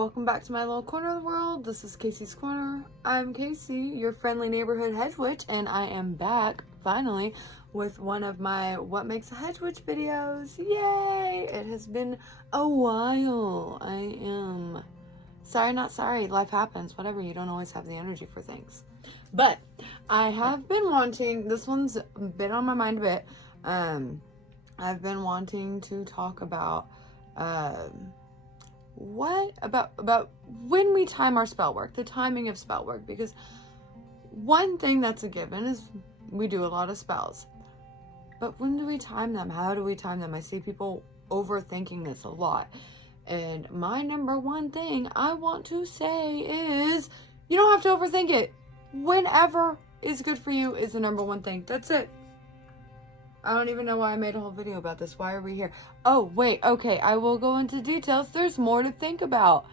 Welcome back to my little corner of the world. This is Casey's Corner. I'm Casey, your friendly neighborhood Hedgewitch, and I am back, finally, with one of my What Makes a Hedgewitch videos. Yay! It has been a while. I am sorry, not sorry. Life happens. Whatever. You don't always have the energy for things. But I have been wanting, this one's been on my mind a bit. I've been wanting to talk about, about when we time our spell work, the timing of spell work, because one thing that's a given is we do a lot of spells, but when do we time them? How do we time them? I see people overthinking this a lot, and my number one thing I want to say is you don't have to overthink it. Whenever is good for you is the number one thing. That's it. I don't even know why I made a whole video about this. Why are we here? Oh, wait. Okay, I will go into details. There's more to think about.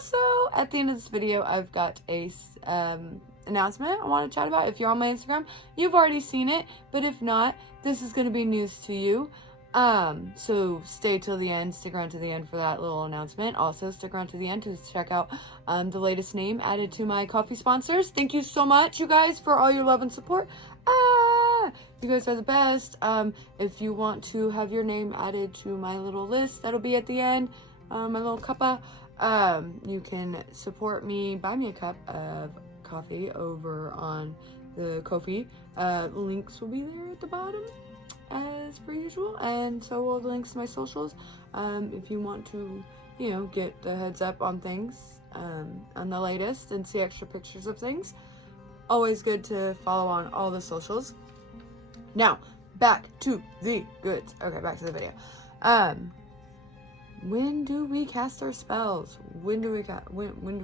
So, at the end of this video, I've got a announcement I want to chat about. If you're on my Instagram, you've already seen it. But if not, this is going to be news to you. So stay till the end. Stick around to the end for that little announcement. Also, stick around to the end to check out the latest name added to my coffee sponsors. Thank you so much, you guys, for all your love and support. You guys are the best. If you want to have your name added to my little list, that'll be at the end. My little cuppa. You can support me, buy me a cup of coffee over on the Ko-fi. Links will be there at the bottom, as per usual, and so will the links to my socials. If you want to, get the heads up on things, on the latest, and see extra pictures of things, always good to follow on all the socials. Now, back to the goods. Okay, back to the video. When do we cast our spells? When do we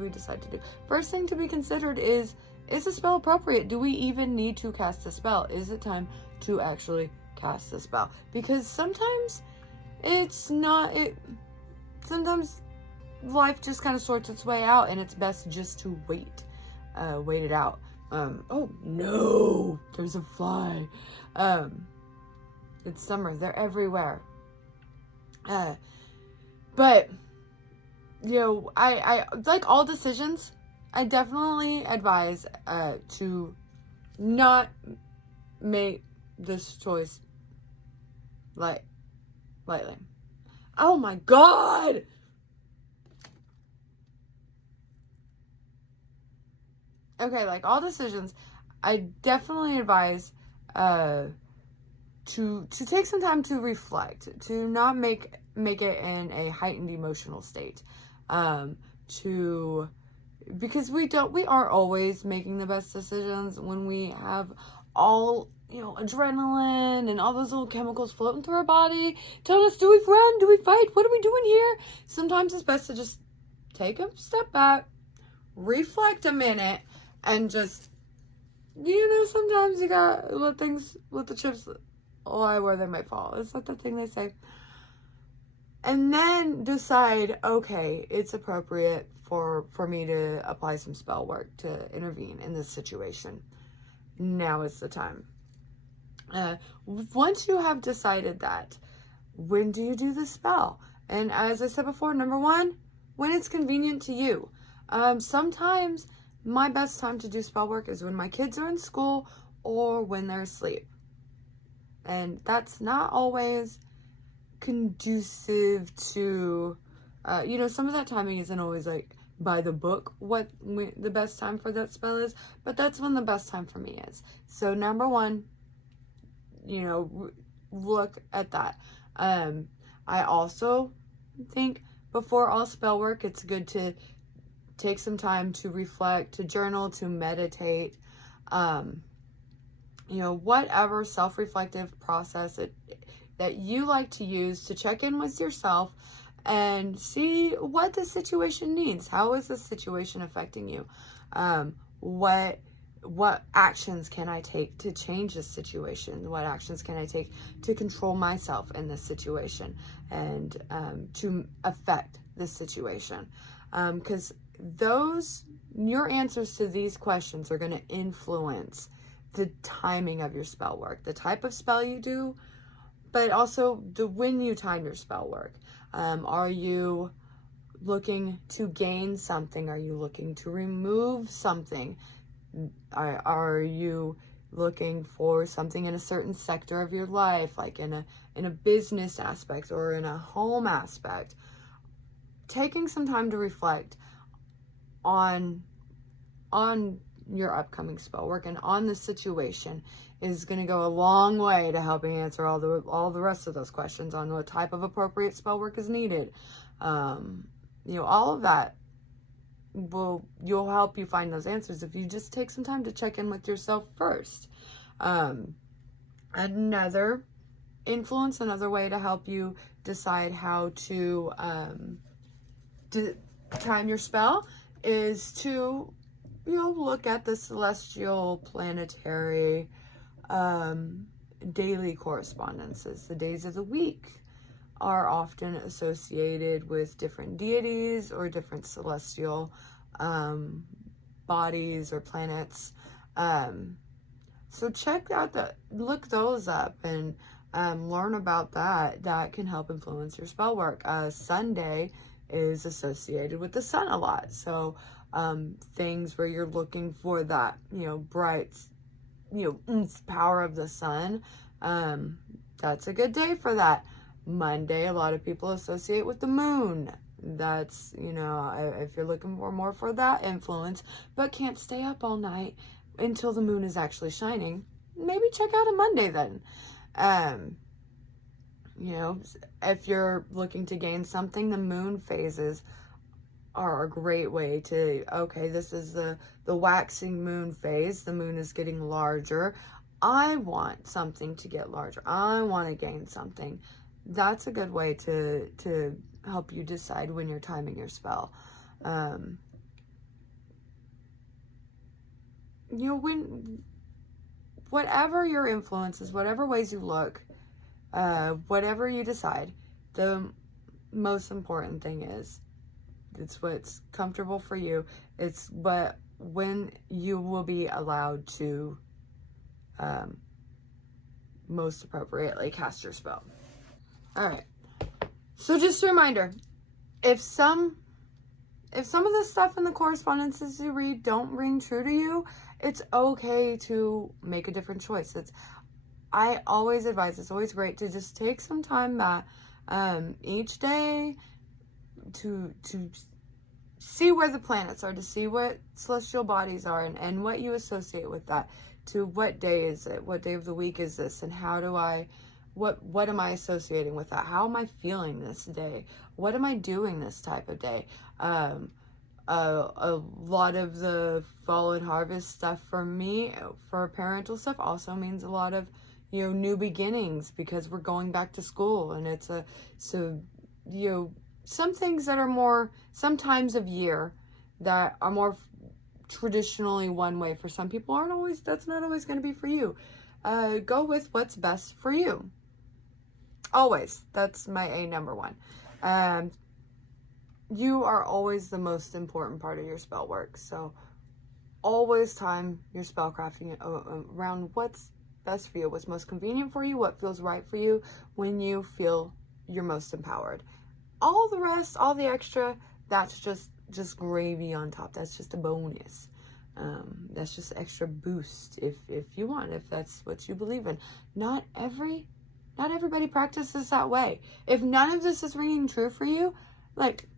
decide to do? First thing to be considered is the spell appropriate? Do we even need to cast a spell? Is it time to actually cast a spell? Because sometimes it's not. Sometimes life just kind of sorts its way out, and it's best just to wait it out. Oh no, there's a fly. It's summer, they're everywhere. But, I like all decisions, I definitely advise, to not make this choice lightly. Oh my god! Okay, like all decisions, I definitely advise to take some time to reflect, to not make it in a heightened emotional state, because we aren't always making the best decisions when we have all adrenaline and all those little chemicals floating through our body telling us, do we run, do we fight, what are we doing here? Sometimes it's best to just take a step back, reflect a minute, and just, sometimes you gotta let the chips lie where they might fall. Is that the thing they say? And then decide, okay, it's appropriate for me to apply some spell work to intervene in this situation. Now is the time. Once you have decided that, when do you do the spell? And as I said before, number one, when it's convenient to you. Sometimes my best time to do spell work is when my kids are in school or when they're asleep. And that's not always conducive to, some of that timing isn't always like by the book when the best time for that spell is, but that's when the best time for me is. So number one, look at that. I also think before all spell work, it's good to take some time to reflect, to journal, to meditate, whatever self-reflective process that you like to use to check in with yourself and see what the situation needs. How is the situation affecting you? What actions can I take to change this situation? What actions can I take to control myself in this situation and to affect this situation? Because your answers to these questions are going to influence the timing of your spell work, the type of spell you do, but also when you time your spell work. Are you looking to gain something? Are you looking to remove something? Are you looking for something in a certain sector of your life, like in a business aspect or in a home aspect? Taking some time to reflect on your upcoming spell work and on the situation is going to go a long way to helping answer all the rest of those questions on what type of appropriate spell work is needed. All of that you'll help you find those answers if you just take some time to check in with yourself first. Another influence, another way to help you decide how to time your spell is to look at the celestial planetary daily correspondences. The days of the week are often associated with different deities or different celestial bodies or planets. So look those up and learn about that. That can help influence your spell work. Sunday is associated with the sun a lot. So things where you're looking for that, bright, power of the sun. That's a good day for that. Monday, a lot of people associate with the moon. That's, if you're looking for more for that influence, but can't stay up all night until the moon is actually shining, maybe check out a Monday then. If you're looking to gain something, the moon phases are a great way to, okay, this is the waxing moon phase. The moon is getting larger. I want something to get larger. I want to gain something. That's a good way to help you decide when you're timing your spell. Whatever your influences, whatever ways you look, whatever you decide, the most important thing is it's what's comfortable for you. It's when you will be allowed to most appropriately cast your spell. All right. So just a reminder, if some of the stuff in the correspondences you read don't ring true to you, it's okay to make a different choice. I always advise, it's always great to just take some time back each day to see where the planets are, to see what celestial bodies are and what you associate with that, to what day is it, what day of the week is this, and what am I associating with that? How am I feeling this day? What am I doing this type of day? A lot of the fall and harvest stuff for me, for parental stuff, also means a lot of, new beginnings, because we're going back to school, and some things that are more, some times of year that are more traditionally one way for some people that's not always going to be for you. Go with what's best for you. Always. That's my number one. You are always the most important part of your spell work. So always time your spell crafting around what's best for you, what's most convenient for you, what feels right for you when you feel you're most empowered. All the rest, all the extra, that's just gravy on top. That's just a bonus. That's just extra boost if you want, if that's what you believe in. Not everybody practices that way. If none of this is ringing true for you,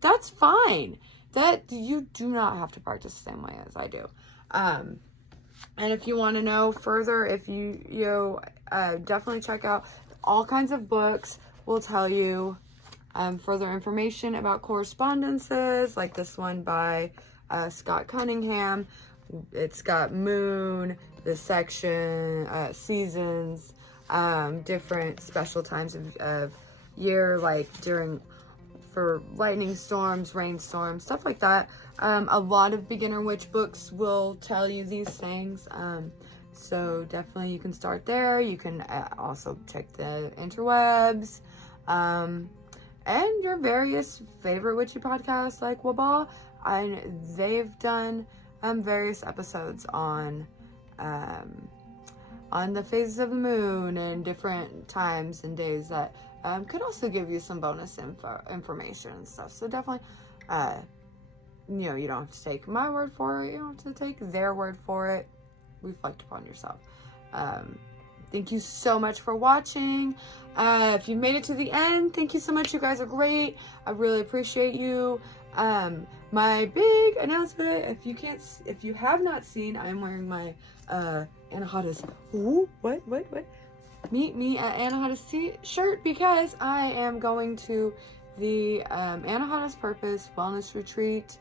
that's fine. That you do not have to practice the same way as I do. And if you want to know further, if you definitely check out all kinds of books. Will tell you further information about correspondences, like this one by Scott Cunningham. It's got moon, the section, seasons, different special times of year, like for lightning storms, rainstorms, stuff like that. A lot of beginner witch books will tell you these things. So definitely you can start there. You can also check the interwebs. And your various favorite witchy podcasts like Wabah, and they've done various episodes on the phases of the moon and different times and days that could also give you some bonus information and stuff. So definitely You don't have to take my word for it. You don't have to take their word for it. Reflect upon yourself. Thank you so much for watching. If you've made it to the end, thank you so much. You guys are great. I really appreciate you. My big announcement, if you have not seen, I'm wearing my Anahata's, what? Meet me at Anahata's shirt, because I am going to the Anahata's Purpose Wellness Retreat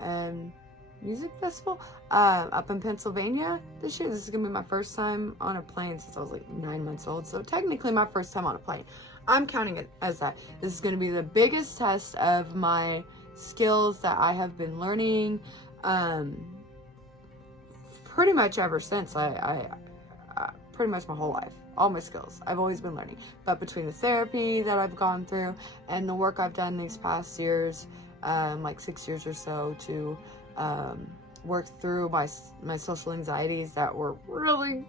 and Music Festival up in Pennsylvania this year. This is gonna be my first time on a plane since I was like 9 months old, so technically my first time on a plane. I'm counting it as that. This is gonna be the biggest test of my skills that I have been learning pretty much ever since. I pretty much my whole life, all my skills I've always been learning, but between the therapy that I've gone through and the work I've done these past years, like 6 years or so, to work through my social anxieties that were really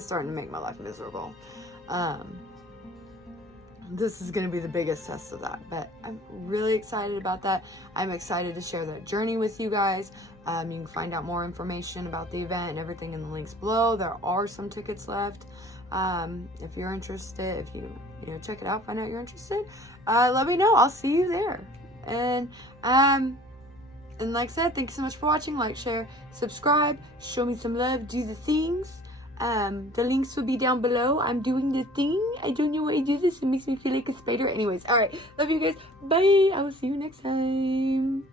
starting to make my life miserable. This is going to be the biggest test of that, but I'm really excited about that. I'm excited to share that journey with you guys. You can find out more information about the event and everything in the links below. There are some tickets left. If you're interested, if you check it out, find out you're interested, let me know. I'll see you there. And like I said, thank you so much for watching. Like, share, subscribe, show me some love, do the things. The links will be down below. I'm doing the thing. I don't know why I do this. It makes me feel like a spider. Anyways, all right. Love you guys. Bye. I will see you next time.